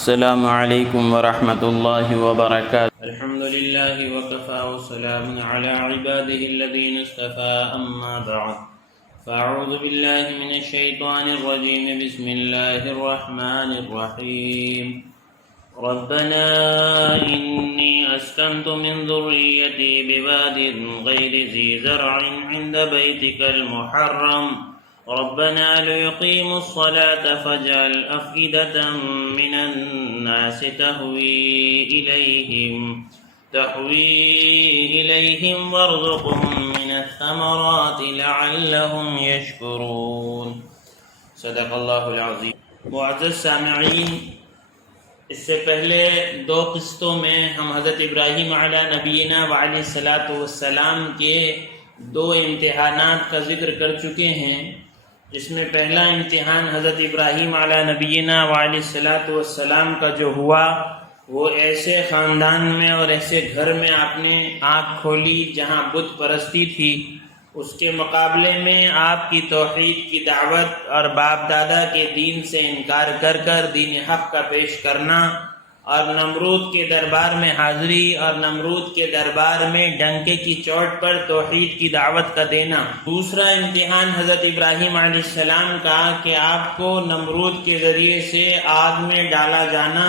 السلام علیکم ورحمۃ اللہ وبرکاتہ۔ الحمد للہ وکفى وسلام علی عباده الذین اصطفى، اما بعد فاعوذ باللہ من الشیطان الرجیم، بسم اللہ الرحمن الرحیم۔ ربنا انی اسکنت من ذریتی بواد غیر ذی زرع عند بیتک المحرم ربنا ليقيموا الصلاة فاجعل أفئدة من الناس تهوي إليهم وارزقهم من الثمرات لعلهم يشكرون۔ صدق اللہ العظیم۔ معزز سامعین، اس سے پہلے دو قسطوں میں ہم حضرت ابراہیم علیہ نبینا وعلیہ الصلاۃ والسلام کے دو امتحانات کا ذکر کر چکے ہیں، جس میں پہلا امتحان حضرت ابراہیم علیہ نبینا وعلیہ الصلاۃ والسلام کا جو ہوا، وہ ایسے خاندان میں اور ایسے گھر میں آپ نے آنکھ کھولی جہاں بت پرستی تھی۔ اس کے مقابلے میں آپ کی توحید کی دعوت اور باپ دادا کے دین سے انکار کر کر دین حق کا پیش کرنا، اور نمرود کے دربار میں حاضری اور نمرود کے دربار میں ڈنکے کی چوٹ پر توحید کی دعوت کا دینا۔ دوسرا امتحان حضرت ابراہیم علیہ السلام کا کہ آپ کو نمرود کے ذریعے سے آگ میں ڈالا جانا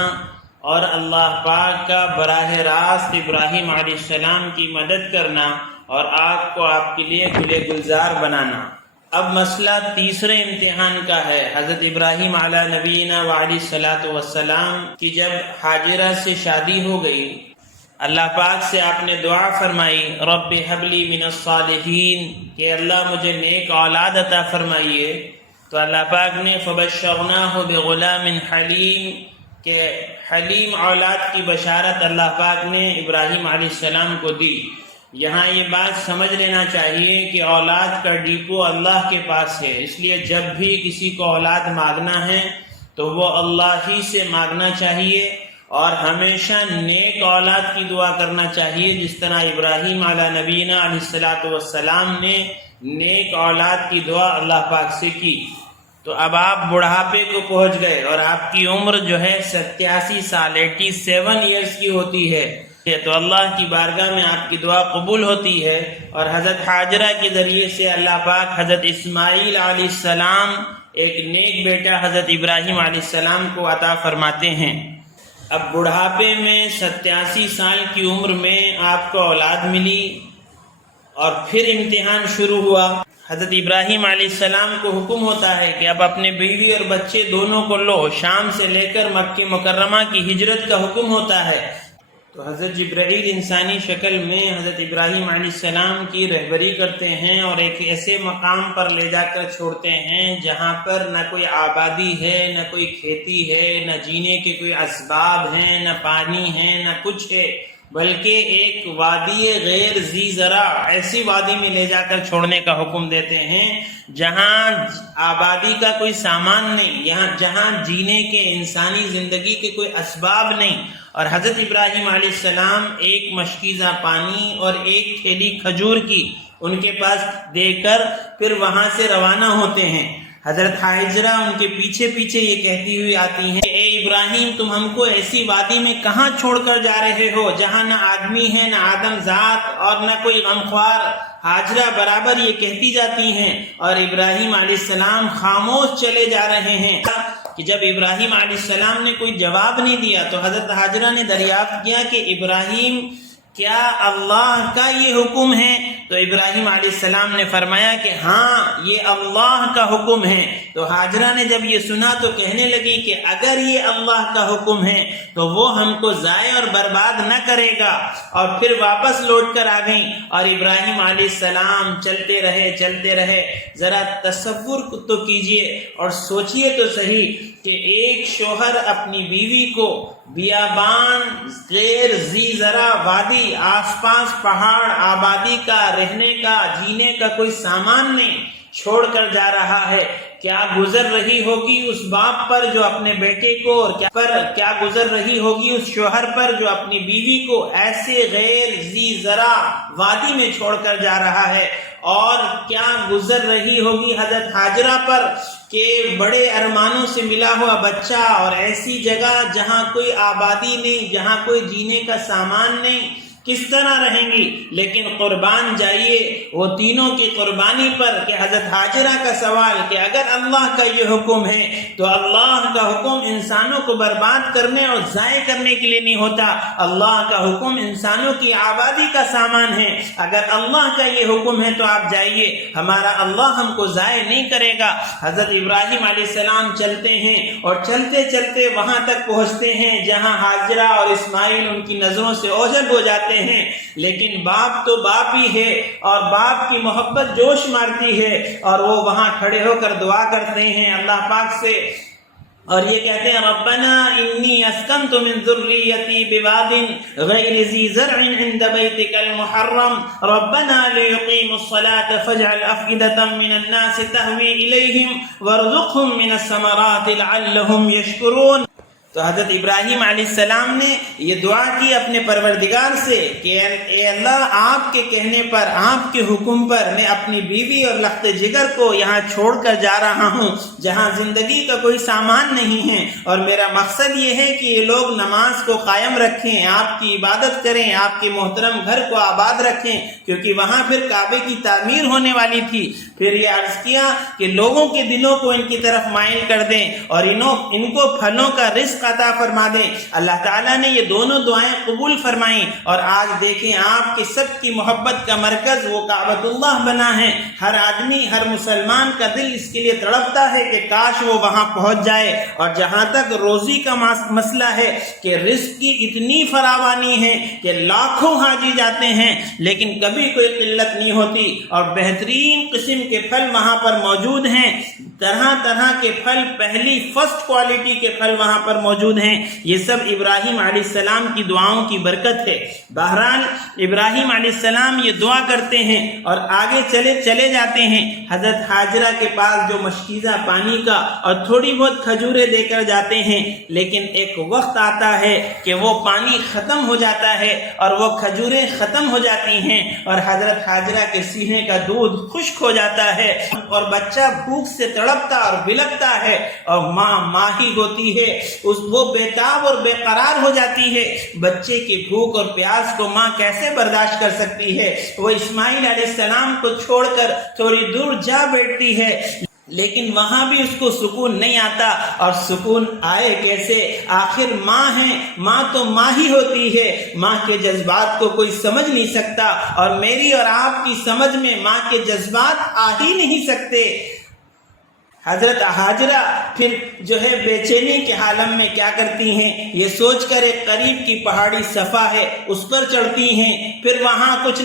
اور اللہ پاک کا براہ راست ابراہیم علیہ السلام کی مدد کرنا اور آگ کو آپ کے لیے گلے گلزار بنانا۔ اب مسئلہ تیسرے امتحان کا ہے۔ حضرت ابراہیم علیہ نبینا وعلیہ الصلاۃ والسلام کی جب حاجرہ سے شادی ہو گئی، اللہ پاک سے آپ نے دعا فرمائی، رب ہب لی من الصالحین، کہ اللہ مجھے نیک اولاد عطا فرمائیے۔ تو اللہ پاک نے فبشرناہ بغلام حلیم، کہ حلیم اولاد کی بشارت اللہ پاک نے ابراہیم علیہ السلام کو دی۔ یہاں یہ بات سمجھ لینا چاہیے کہ اولاد کا ڈیپو اللہ کے پاس ہے، اس لیے جب بھی کسی کو اولاد مانگنا ہے تو وہ اللہ ہی سے مانگنا چاہیے، اور ہمیشہ نیک اولاد کی دعا کرنا چاہیے، جس طرح ابراہیم علیہ نبینا علیہ الصلاۃ والسلام نے نیک اولاد کی دعا اللہ پاک سے کی۔ تو اب آپ بڑھاپے کو پہنچ گئے اور آپ کی عمر جو ہے 87 سال 87 ایئرس کی ہوتی ہے، تو اللہ کی بارگاہ میں آپ کی دعا قبول ہوتی ہے، اور حضرت حاجرہ کے ذریعے سے اللہ پاک حضرت اسماعیل علیہ السلام، ایک نیک بیٹا حضرت ابراہیم علیہ السلام کو عطا فرماتے ہیں۔ اب بڑھاپے میں 87 سال کی عمر میں آپ کو اولاد ملی، اور پھر امتحان شروع ہوا۔ حضرت ابراہیم علیہ السلام کو حکم ہوتا ہے کہ اب اپنے بیوی اور بچے دونوں کو لو، شام سے لے کر مکہ مکرمہ کی ہجرت کا حکم ہوتا ہے۔ تو حضرت جبرائیل انسانی شکل میں حضرت ابراہیم علیہ السلام کی رہبری کرتے ہیں اور ایک ایسے مقام پر لے جا کر چھوڑتے ہیں جہاں پر نہ کوئی آبادی ہے، نہ کوئی کھیتی ہے، نہ جینے کے کوئی اسباب ہیں، نہ پانی ہے، نہ کچھ ہے، بلکہ ایک وادی غیر ذی زرع، ایسی وادی میں لے جا کر چھوڑنے کا حکم دیتے ہیں جہاں آبادی کا کوئی سامان نہیں، جہاں جینے کے انسانی زندگی کے کوئی اسباب نہیں، اور حضرت ابراہیم علیہ السلام ایک مشکیزہ پانی اور ایک تھیلی کھجور کی ان کے پاس دے کر پھر وہاں سے روانہ ہوتے ہیں۔ حضرت حاجرہ ان کے پیچھے پیچھے یہ کہتی ہوئی آتی ہیں، اے ابراہیم، تم ہم کو ایسی وادی میں کہاں چھوڑ کر جا رہے ہو جہاں نہ آدمی ہے، نہ آدم ذات، اور نہ کوئی غمخوار۔ حاجرہ برابر یہ کہتی جاتی ہیں اور ابراہیم علیہ السلام خاموش چلے جا رہے ہیں، کہ جب ابراہیم علیہ السلام نے کوئی جواب نہیں دیا تو حضرت حاجرہ نے دریافت کیا کہ ابراہیم، کیا اللہ کا یہ حکم ہے؟ تو ابراہیم علیہ السلام نے فرمایا کہ ہاں، یہ اللہ کا حکم ہے۔ تو حاجرہ نے جب یہ سنا تو کہنے لگی کہ اگر یہ اللہ کا حکم ہے تو وہ ہم کو ضائع اور برباد نہ کرے گا، اور پھر واپس لوٹ کر آ گئیں، اور ابراہیم علیہ السلام چلتے رہے۔ ذرا تصور تو کیجئے اور سوچئے تو صحیح کہ ایک شوہر اپنی بیوی کو بیابان غیر ذی زرع وادی، آس پاس پہاڑ، آبادی کا، رہنے کا، جینے کا کوئی سامان نہیں، چھوڑ کر جا رہا ہے۔ کیا گزر رہی ہوگی اس باپ پر جو اپنے بیٹے کو، اور کیا گزر رہی ہوگی اس شوہر پر جو اپنی بیوی کو ایسے غیر ذی زرع وادی میں چھوڑ کر جا رہا ہے، اور کیا گزر رہی ہوگی حضرت ہاجرہ پر کہ بڑے ارمانوں سے ملا ہوا بچہ اور ایسی جگہ جہاں کوئی آبادی نہیں، جہاں کوئی جینے کا سامان نہیں، کس طرح رہیں گی؟ لیکن قربان جائیے وہ تینوں کی قربانی پر کہ حضرت ہاجرہ کا سوال کہ اگر اللہ کا یہ حکم ہے تو اللہ کا حکم انسانوں کو برباد کرنے اور ضائع کرنے کے لیے نہیں ہوتا، اللہ کا حکم انسانوں کی آبادی کا سامان ہے، اگر اللہ کا یہ حکم ہے تو آپ جائیے، ہمارا اللہ ہم کو ضائع نہیں کرے گا۔ حضرت ابراہیم علیہ السلام چلتے ہیں اور چلتے چلتے وہاں تک پہنچتے ہیں جہاں ہاجرہ اور اسماعیل ان کی نظروں سے اوجھل ہو جاتے ہیں، لیکن باپ تو باپ ہی ہے اور باپ کی محبت جوش مارتی ہے، اور وہ وہاں کھڑے ہو کر دعا کرتے ہیں اللہ پاک سے، اور یہ کہتے ہیں ربنا انی اسکنت من ذریتی بواد غیر ذی زرع عند بیتک المحرم ربنا لیقیموا الصلاة فاجعل افئدة من الناس تهوی الیہم وارزقهم من الثمرات لعلهم یشکرون۔ تو حضرت ابراہیم علیہ السلام نے یہ دعا کی اپنے پروردگار سے کہ اے اللہ، آپ کے کہنے پر، آپ کے حکم پر میں اپنی بیوی اور لخت جگر کو یہاں چھوڑ کر جا رہا ہوں جہاں زندگی کا کوئی سامان نہیں ہے، اور میرا مقصد یہ ہے کہ یہ لوگ نماز کو قائم رکھیں، آپ کی عبادت کریں، آپ کے محترم گھر کو آباد رکھیں، کیونکہ وہاں پھر کعبے کی تعمیر ہونے والی تھی۔ پھر یہ عرض کیا کہ لوگوں کے دلوں کو ان کی طرف مائل کر دیں اور ان کو پھلوں کا رزق عطا فرما دیں۔ اللہ تعالیٰ نے یہ دونوں دعائیں قبول فرمائیں، اور آج دیکھیں آپ کے سب کی محبت کا مرکز وہ کعبۃ اللہ بنا ہے۔ ہر آدمی، ہر مسلمان کا دل اس کے لیے تڑپتا ہے کہ کاش وہ وہاں پہنچ جائے۔ اور جہاں تک روزی کا مسئلہ ہے کہ رزق کی اتنی فراوانی ہے کہ لاکھوں حاجی جاتے ہیں لیکن کبھی کوئی قلت نہیں ہوتی، اور بہترین قسم کے پھل وہاں پر موجود ہیں، طرح طرح کے پھل، پہلی فرسٹ کوالٹی کے پھل وہاں پر موجود ہیں۔ یہ سب ابراہیم علیہ السلام کی دعاؤں کی برکت ہے۔ بہرحال ابراہیم علیہ السلام یہ دعا کرتے ہیں اور آگے چلے جاتے ہیں۔ حضرت ہاجرہ کے پاس جو مشکیزہ پانی کا اور تھوڑی بہت کھجوریں دے کر جاتے ہیں، لیکن ایک وقت آتا ہے کہ وہ پانی ختم ہو جاتا ہے اور وہ کھجوریں ختم ہو جاتی ہیں، اور حضرت ہاجرہ کے سینے کا دودھ خشک ہو جاتا ہے، اور بچہ بھوک سے تڑپتا اور بلکتا ہے، اور ماں ہی ہوتی ہے وہ بےتاب اور بے قرار ہو جاتی ہے۔ بچے کی بھوک اور پیاس کو ماں کیسے برداشت کر سکتی ہے؟ وہ اسماعیل علیہ السلام کو چھوڑ کر تھوڑی دور جا بیٹھتی ہے، لیکن وہاں بھی اس کو سکون نہیں آتا، اور سکون آئے کیسے؟ آخر ماں ہے، ماں تو ماں ہی ہوتی ہے، ماں کے جذبات کو کوئی سمجھ نہیں سکتا، اور میری اور آپ کی سمجھ میں ماں کے جذبات آ ہی نہیں سکتے۔ حضرت ہاجرہ پھر جو ہے بے چینی کے عالم میں کیا کرتی ہیں، یہ سوچ کر ایک قریب کی پہاڑی صفا ہے اس پر چڑھتی ہیں، پھر وہاں کچھ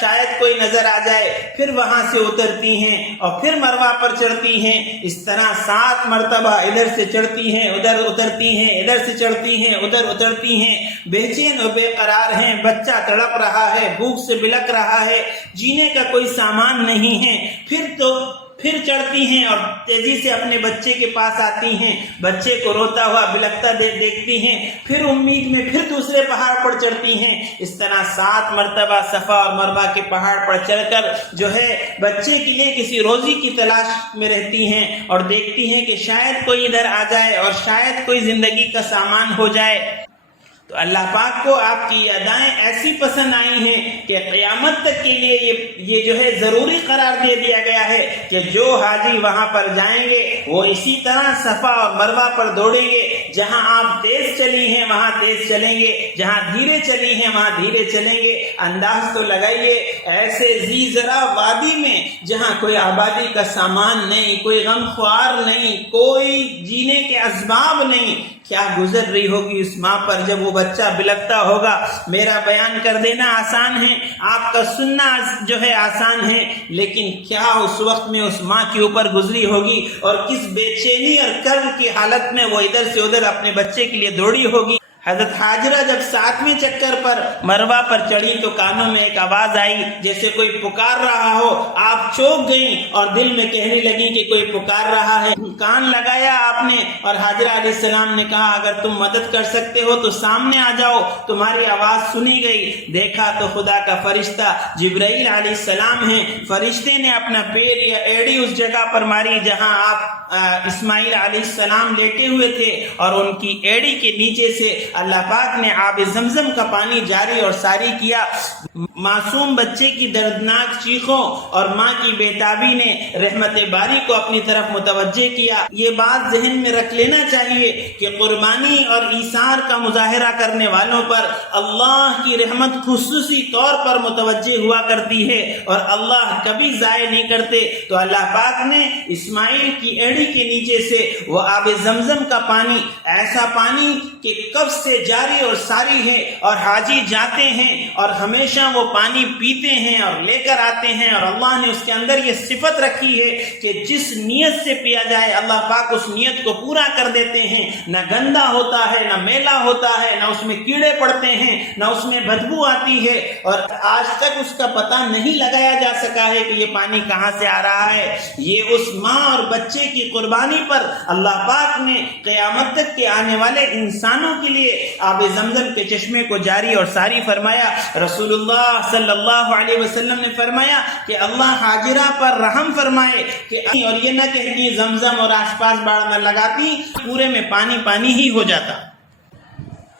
شاید کوئی نظر آ جائے، پھر وہاں سے اترتی ہیں اور پھر مروہ پر چڑھتی ہیں۔ اس طرح 7 مرتبہ ادھر سے چڑھتی ہیں، ادھر اترتی ہیں، ادھر سے چڑھتی ہیں، ادھر اترتی ہیں، بے چین اور بے قرار ہیں، بچہ تڑپ رہا ہے، بھوک سے بلک رہا ہے، جینے کا کوئی سامان نہیں ہے۔ پھر چڑھتی ہیں اور تیزی سے اپنے بچے کے پاس آتی ہیں، بچے کو روتا ہوا بلکتا دیکھتی ہیں، پھر امید میں پھر دوسرے پہاڑ پر چڑھتی ہیں۔ اس طرح 7 مرتبہ صفا اور مروہ کے پہاڑ پر چڑھ کر جو ہے بچے کے لیے کسی روزی کی تلاش میں رہتی ہیں، اور دیکھتی ہیں کہ شاید کوئی ادھر آ جائے اور شاید کوئی زندگی کا سامان ہو جائے۔ تو اللہ پاک کو آپ کی ادائیں ایسی پسند آئی ہیں کہ قیامت تک کے لیے یہ جو ہے ضروری قرار دے دیا گیا ہے کہ جو حاجی وہاں پر جائیں گے وہ اسی طرح صفا اور مروہ پر دوڑیں گے، جہاں آپ تیز چلی ہیں وہاں تیز چلیں گے، جہاں دھیرے چلی ہیں وہاں دھیرے چلیں گے۔ انداز تو لگائیے ایسے ذی زرع وادی میں جہاں کوئی آبادی کا سامان نہیں، کوئی غم خوار نہیں، کوئی جینے کے اسباب نہیں، کیا گزر رہی ہوگی اس ماں پر جب وہ بچہ بلکتا ہوگا۔ میرا بیان کر دینا آسان ہے، آپ کا سننا جو ہے آسان ہے، لیکن کیا اس وقت میں اس ماں کے اوپر گزری ہوگی، اور کس بے چینی اور کرب کی حالت میں وہ ادھر سے ادھر اپنے بچے کے لیے دوڑی ہوگی۔ حضرت حاجرہ جب 7ویں چکر پر مروہ پر چڑھی تو کانوں میں ایک آواز آئی جیسے کوئی پکار رہا ہو. آپ چونک گئیں اور دل میں کہنے لگیں کہ کوئی پکار رہا ہے. کان لگایا آپ نے اور حاجرہ علیہ السلام نے کہا اگر تم مدد کر سکتے ہو تو سامنے آ جاؤ, تمہاری آواز سنی گئی. دیکھا تو خدا کا فرشتہ جبرائیل علیہ السلام ہیں. فرشتے نے اپنا پیر یا ایڑی اس جگہ پر ماری جہاں آپ اسماعیل علیہ السلام لیٹے ہوئے تھے, اور ان کی ایڑی کے نیچے سے اللہ پاک نے آب زمزم کا پانی جاری اور ساری کیا. معصوم بچے کی دردناک چیخوں اور ماں کی بےتابی نے رحمت باری کو اپنی طرف متوجہ کیا. یہ بات ذہن میں رکھ لینا چاہیے کہ قربانی اور ایثار کا مظاہرہ کرنے والوں پر اللہ کی رحمت خصوصی طور پر متوجہ ہوا کرتی ہے اور اللہ کبھی ضائع نہیں کرتے. تو اللہ پاک نے اسماعیل کی ایڑی کے نیچے سے وہ آب زمزم کا پانی, ایسا پانی کہ کب سے جاری اور ساری ہے, اور حاجی جاتے ہیں اور ہمیشہ وہ پانی پیتے ہیں اور لے کر آتے ہیں. اور اللہ نے اس کے اندر یہ صفت رکھی ہے کہ جس نیت سے پیا جائے اللہ پاک اس نیت کو پورا کر دیتے ہیں. نہ گندا ہوتا ہے, نہ میلا ہوتا ہے, نہ اس میں کیڑے پڑتے ہیں, نہ اس میں بدبو آتی ہے, اور آج تک اس کا پتہ نہیں لگایا جا سکا ہے کہ یہ پانی کہاں سے آ رہا ہے. یہ اس ماں اور بچے کی قربانی پر اللہ پاک نے قیامت تک کے آنے والے انسانوں کے لیے آب زمزم کے چشمے کو جاری اور ساری فرمایا. رسول اللہ صلی اللہ علیہ وسلم نے فرمایا کہ اللہ حاجرہ پر رحم فرمائے کہ اور یہ نہ کہتی زمزم اور آس پاس باڑ نہ لگاتی, پورے میں پانی پانی ہی ہو جاتا.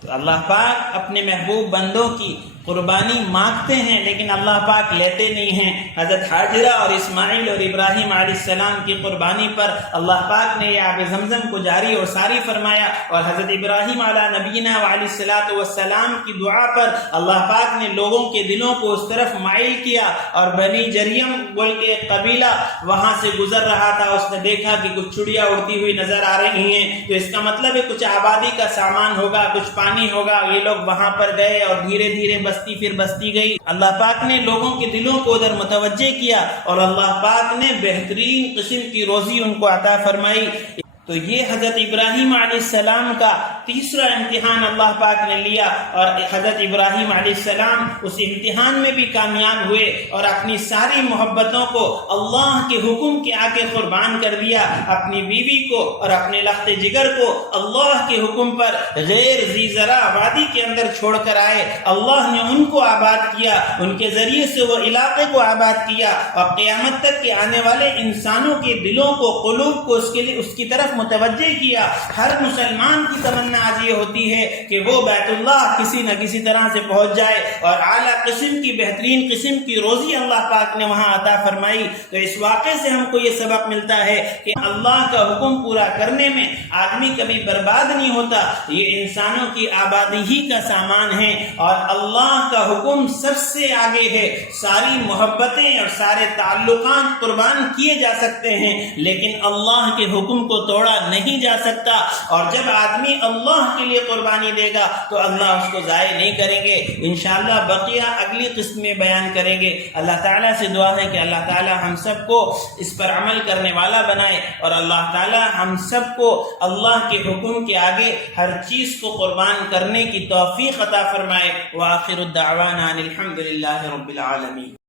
تو اللہ پاک اپنے محبوب بندوں کی قربانی مانگتے ہیں لیکن اللہ پاک لیتے نہیں ہیں. حضرت حاجرہ اور اسماعیل اور ابراہیم علیہ السلام کی قربانی پر اللہ پاک نے یہ آب زمزم کو جاری اور ساری فرمایا, اور حضرت ابراہیم علیہ نبینا علیہ الصلوۃ والسلام کی دعا پر اللہ پاک نے لوگوں کے دلوں کو اس طرف مائل کیا. اور بنی جریم بول کے ایک قبیلہ وہاں سے گزر رہا تھا, اس نے دیکھا کہ کچھ چڑیا اڑتی ہوئی نظر آ رہی ہیں, تو اس کا مطلب ہے کچھ آبادی کا سامان ہوگا, کچھ پانی ہوگا. یہ لوگ وہاں پر گئے اور دھیرے دھیرے پھر بستی گئی. اللہ پاک نے لوگوں کے دلوں کو ادھر متوجہ کیا اور اللہ پاک نے بہترین قسم کی روزی ان کو عطا فرمائی. تو یہ حضرت ابراہیم علیہ السلام کا تیسرا امتحان اللہ پاک نے لیا, اور حضرت ابراہیم علیہ السلام اس امتحان میں بھی کامیاب ہوئے اور اپنی ساری محبتوں کو اللہ کے حکم کے آگے قربان کر دیا. اپنی بیوی کو اور اپنے لخت جگر کو اللہ کے حکم پر غیر ذی زرع وادی کے اندر چھوڑ کر آئے. اللہ نے ان کو آباد کیا, ان کے ذریعے سے وہ علاقے کو آباد کیا, اور قیامت تک کے آنے والے انسانوں کے دلوں کو, قلوب کو اس کی طرف متوجہ کیا. ہر مسلمان کی تمنا آج یہ ہوتی ہے کہ وہ بیت اللہ کسی نہ کسی طرح سے پہنچ جائے, اور اعلیٰ قسم کی بہترین قسم کی روزی اللہ پاک نے وہاں عطا فرمائی. تو اس واقعے سے ہم کو یہ سبق ملتا ہے کہ اللہ کا حکم پورا کرنے میں آدمی کبھی برباد نہیں ہوتا. یہ انسانوں کی آبادی ہی کا سامان ہے, اور اللہ کا حکم سب سے آگے ہے. ساری محبتیں اور سارے تعلقات قربان کیے جا سکتے ہیں لیکن اللہ کے حکم کو توڑا نہیں جا سکتا. اور جب آدمی اللہ کے لیے قربانی دے گا تو اللہ اس کو ضائع نہیں کریں گے. انشاءاللہ بقیہ اگلی قسط میں بیان کریں گے. اللہ تعالیٰ سے دعا ہے کہ اللہ تعالیٰ ہم سب کو اس پر عمل کرنے والا بنائے, اور اللہ تعالیٰ ہم سب کو اللہ کے حکم کے آگے ہر چیز کو قربان کرنے کی توفیق عطا فرمائے. وآخر الدعوانا الحمد للہ رب العالمین.